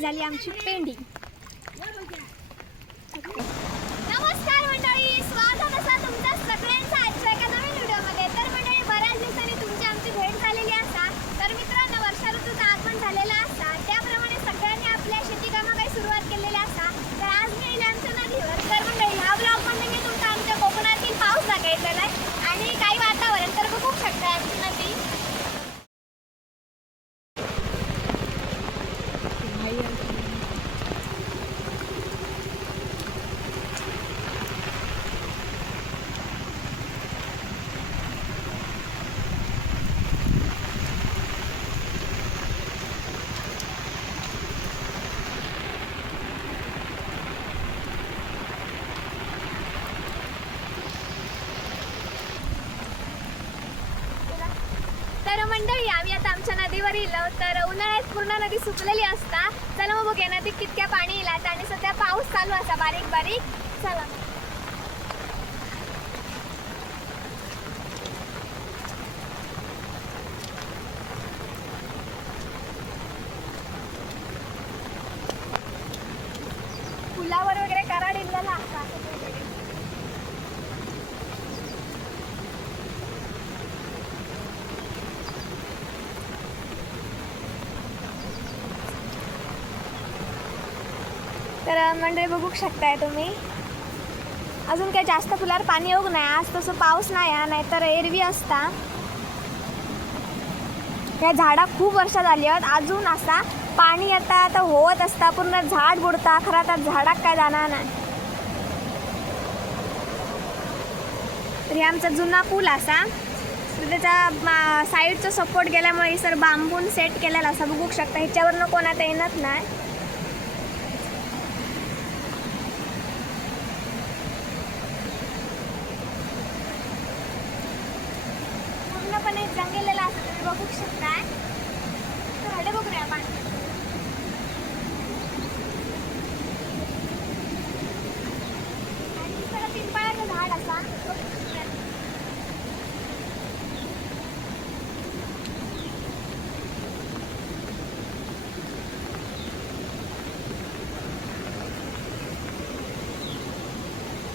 झाली आमची पेंडी नमस्कार मंडळी स्वागत असा तुमच्या सगळ्यांचं आजच्या एका नवीन व्हिडिओमध्ये तर मंडळी बऱ्याच दिवसांनी तुमची आमची भेट झालेली असा तर मित्रांनो वर्षा ऋतूचं आगमन झालेलं असा त्याप्रमाणे सगळ्यांनी आपल्या शेती कामाकडे सुरुवात केलेली असा तर आज मी येईल आमच्या नदीवर तर मंडळी ह्या ब्लॉगमध्ये मी तुमचा आमच्या कोकणातील पाऊस दाखवलेला आहे आणि काही वातावरण तर बघू शकता आमची नदी तर मंडळी आम्ही आता आमच्या नदीवर येलो. तर उन्हाळ्यात पूर्ण नदी सुकलेली असता. चला मग बघूया नदीत कितक्या पाणी येईल आणि सध्या पाऊस चालू असा बारीक बारीक चला. तर मंडळी बघू शकताय तुम्ही. अजून काही जास्त फुलावर पाणी येऊ नाही आज तसं पाऊस नाही हा नाहीतर एरवी असता. या झाडा खूप वर्ष झाली आहेत. अजून असा पाणी येता आता होत असता पूर्ण झाड बुडता. खरं तर झाडाक काय जाणार नाही. तर हे आमचा जुना पूल असा. तर त्याचा साईडचा सपोर्ट गेल्यामुळे सर बांबून सेट केलेला असा. बघू शकता ह्याच्यावरनं कोणाचा आता येणार नाही. पण पूर्णपणे गेलेला असं तुम्ही बघू शकताय. तर बघूया आपण आणि सगळं पिंपळाचं झाड असा.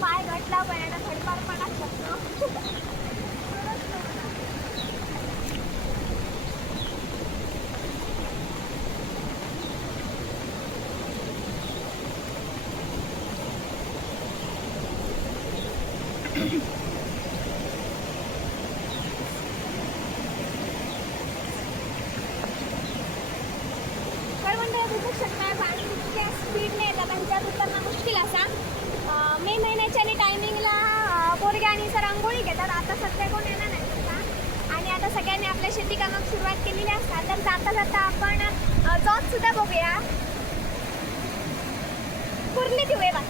पाय घटला पण आता थोडीफार पण असतो तर बघू शकता पाणी इतक्या स्पीडने येतात आणि त्यात उतरणं मुश्किल असा. मे महिन्याच्या आणि टायमिंगला पोरगे आणि सर आंघोळी घेतात. आता सध्या कोण येणार नाही आता. आणि आता सगळ्यांनी आपल्या शेती कामात सुरुवात केलेली असतात तर जाता जाता आपण जॉबसुद्धा बघूया. कुर्ली देऊ बा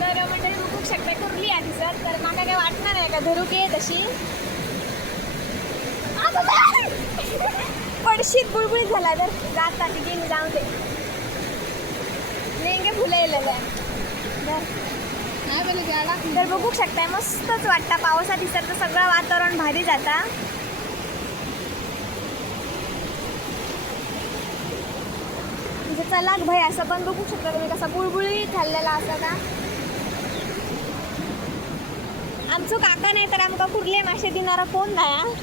तर मंडळी बघू शकता तर माका काय वाटणार नाही का? धरू की तशी? पडशीत बुळबुळीत झाला तर जात ती गेली जाऊन दे लेंगे फुलं येलेलं आहे तर बघू शकताय मस्तच वाटतं. पावसात दिसत तर सगळं वातावरण भारी जाता. म्हणजे चलाक भाई असं पण बघू शकता तुम्ही कसा बुळबुळी खाल्लेला असं का? आमचो काका नाही तर आमका कुर्ले मासे देणारा कोण नाही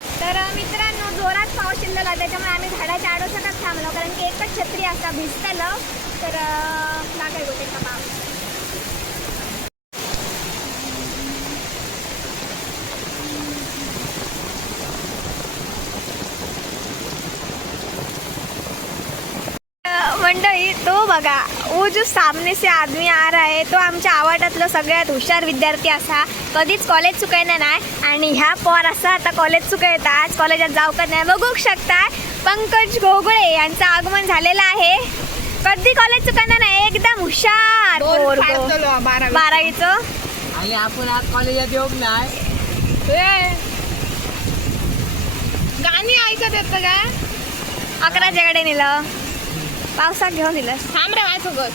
तर मित्रांनो जोरात पाऊस शिरलेला त्याच्यामुळे आम्ही झाडाच्या आडोशातच थांबलो कारण की एकच छत्री असा भिजतलं. तर लागाय गोटे का पाऊस मंडळी तो बघा वो जो सामने से आदमी आ रहा है तो आमच्या आवाटातलो सगळ्यात हुशार विद्यार्थी असा. कधीच कॉलेज चुकायना नाही. आणि ह्या पोर असा आता कॉलेज चुकयता आज कॉलेजात जाऊक नाही बघू शकता पंकज घोगळे यांचं आगमन झालेलं आहे. कधी कॉलेज चुकायना नाही? एकदम हुशार. बारावीचं. आणि आपण आज कॉलेजात येऊक नाही? गाणी ऐकत येत का? अकराच्याकडे नेलं. पावसात घेऊन दिलं. थांब रे माझ्यासोबत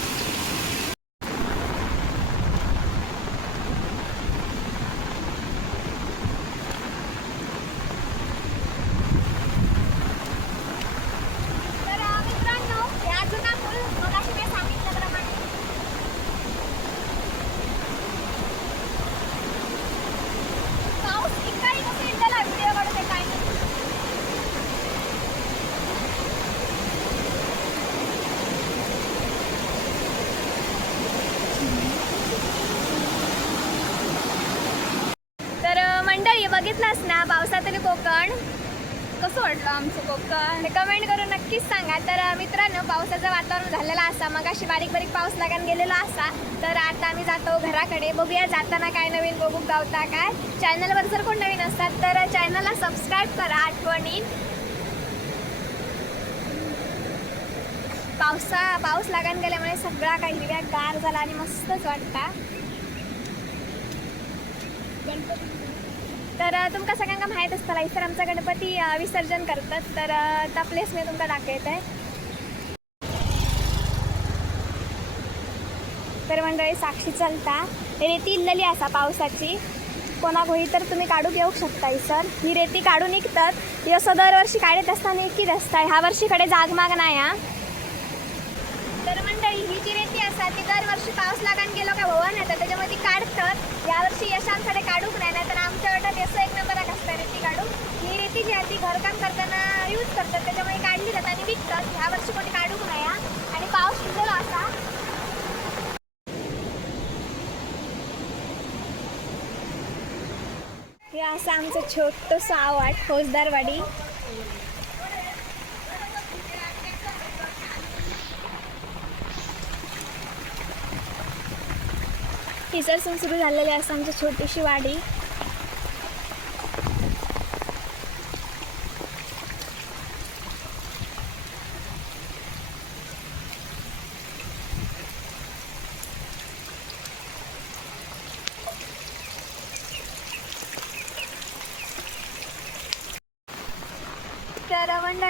तर अ, मित्रांनो ह्या जुना पूल मगाशी मी सांगितल्याप्रमाणे पाऊस इतकाही कसं येतला व्हिडिओ काढून काय तर अ, मंडळी बघितलास ना पावसातली कोकण कसं वाटलं आमचं कोकण. कमेंट करून नक्कीच सांगा. तर मित्रांनो पावसाचं वातावरण झालेलं असा. मग अशी बारीक बारीक पाऊस लागान गेलेला असा. तर आता आम्ही जातो घराकडे. बघूया जाताना काय नवीन बघू गावता काय. चॅनलवर जर कोण नवीन असतात तर चॅनलला सबस्क्राईब करा आठवणी. पावसा पाऊस लागान गेल्यामुळे सगळा काही हिरव्या गार झाला आणि मस्तच वाटता. तर तुमका सगळ्यांना माहीत असतं इतर आमचा गणपती विसर्जन करतात. तर त्या प्लेस मी तुमका दाखवत. आहे तर मंडळी साक्षी चलता. रेती इल्लली असा पावसाची. कोणा होई तर तुम्ही काढू घेऊ शकता सर. ही रेती काढून निघतात. ही असं दरवर्षी काढत असताना एकच असता ह्या वर्षीकडे जागमाग नाही हा. तर मंडळी ही जी रेती असा ती दरवर्षी पाऊस लागान गेलो का भवन येतं त्याच्यामध्ये काढतात. यावर्षी यशांकडे काढूक नाही तर आमच्या वाटत असं एक नंबर असतं रेती काढूक ही रेती जी आहे ती घरकाम करताना यूज करतात. त्याच्यामुळे काढली जातात आणि विकतात. ह्या वर्षी कोणी काढूक नाही हा. आणि पाऊस शिजलो असा. हे असं आमचं छोटंसं आवाट फौजदारवाडी. टीचर्सून सुरू झालेली असं आमची छोटीशी वाडी.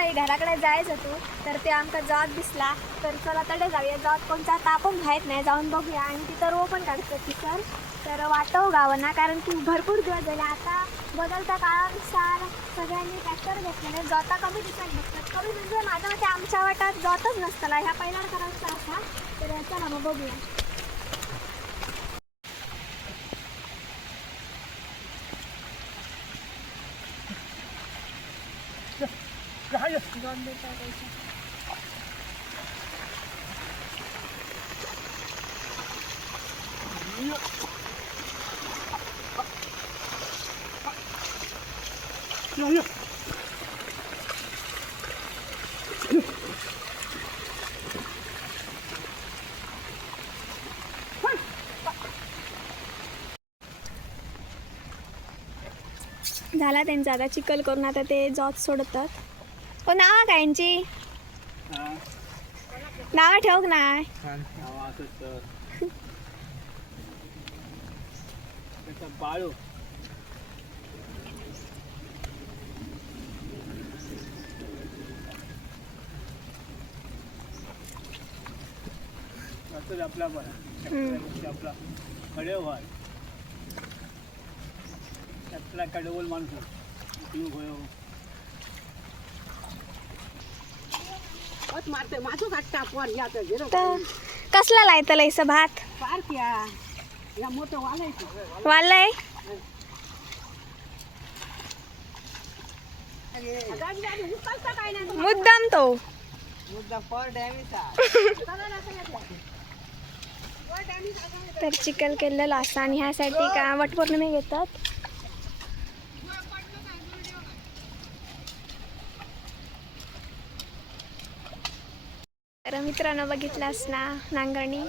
तर घराकडे जायचं होतो तर ते आमका जॉब दिसला. तर चला तडे जाऊया. जॉब कोणता तापून माहीत नाही जाऊन बघूया. आणि तिथं रो पण काढतो तिथं. तर वाटव गावं ना कारण की भरपूर दिवस झाले. आता बदलत्या काळानुसार सगळ्यांनी ट्रॅक्टर घेतलेले. जोता कमी दिसत भेटतात कमी म्हणजे माझ्या मते आमच्या वाटात जॉतच नसताना. ह्या पहिल्या करायचा असा तर चला मग बघूया. झाला त्यांचा. आता चिकल करून आता ते जॉब सोडतात. ओ नावा काय यांची नावा ठेवक नाही? बाळू. आपला हम्म. आपला कडेवाल त्यातला कडेवल माणूस तू होयो वत मारते माझं काढता पण या तर कसला लायतला इथं भात? वालय मुद्दाम तो. तर चिकल केलेलं असतं आणि ह्यासाठी का वटपौर्णिमे घेतात तर मित्रांनो बघितलास ना नांगरणी?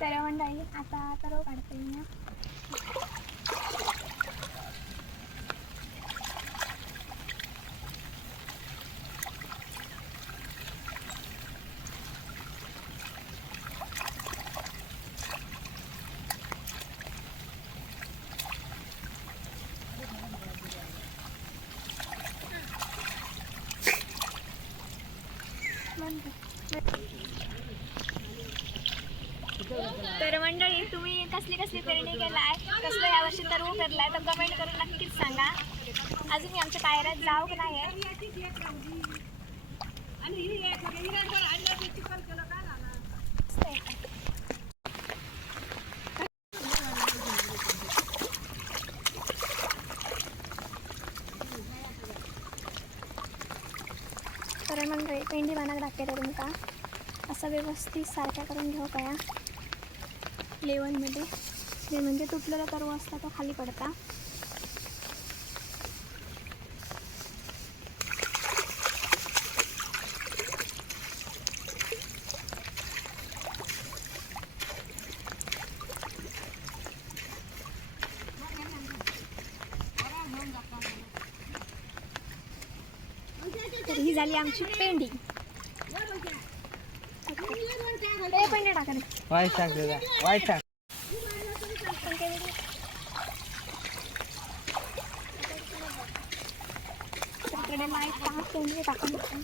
तर मंडळी आता तर काढते मी तर मंडळी तुम्ही कसली कसली पेरणी केलाय कसलं यावर्षी तर आहे तर कमेंट करून नक्कीच सांगा. अजून मी आमच्या पायऱ्यात जाऊ का नाही आहे ही म्हणजे एक तर पेंडी मानाक दाखवते तुमका. असं व्यवस्थित सारख्या करून घेऊ काय लेवनमध्ये ते म्हणजे तुटलेला तरव असता तो खाली पडता. तर ही झाली आमची पेंडी. হোয়াইট শাক দাদা হোয়াইট শাক মায়ের টাকা কেন্দ্রে টাকা দিচ্ছেন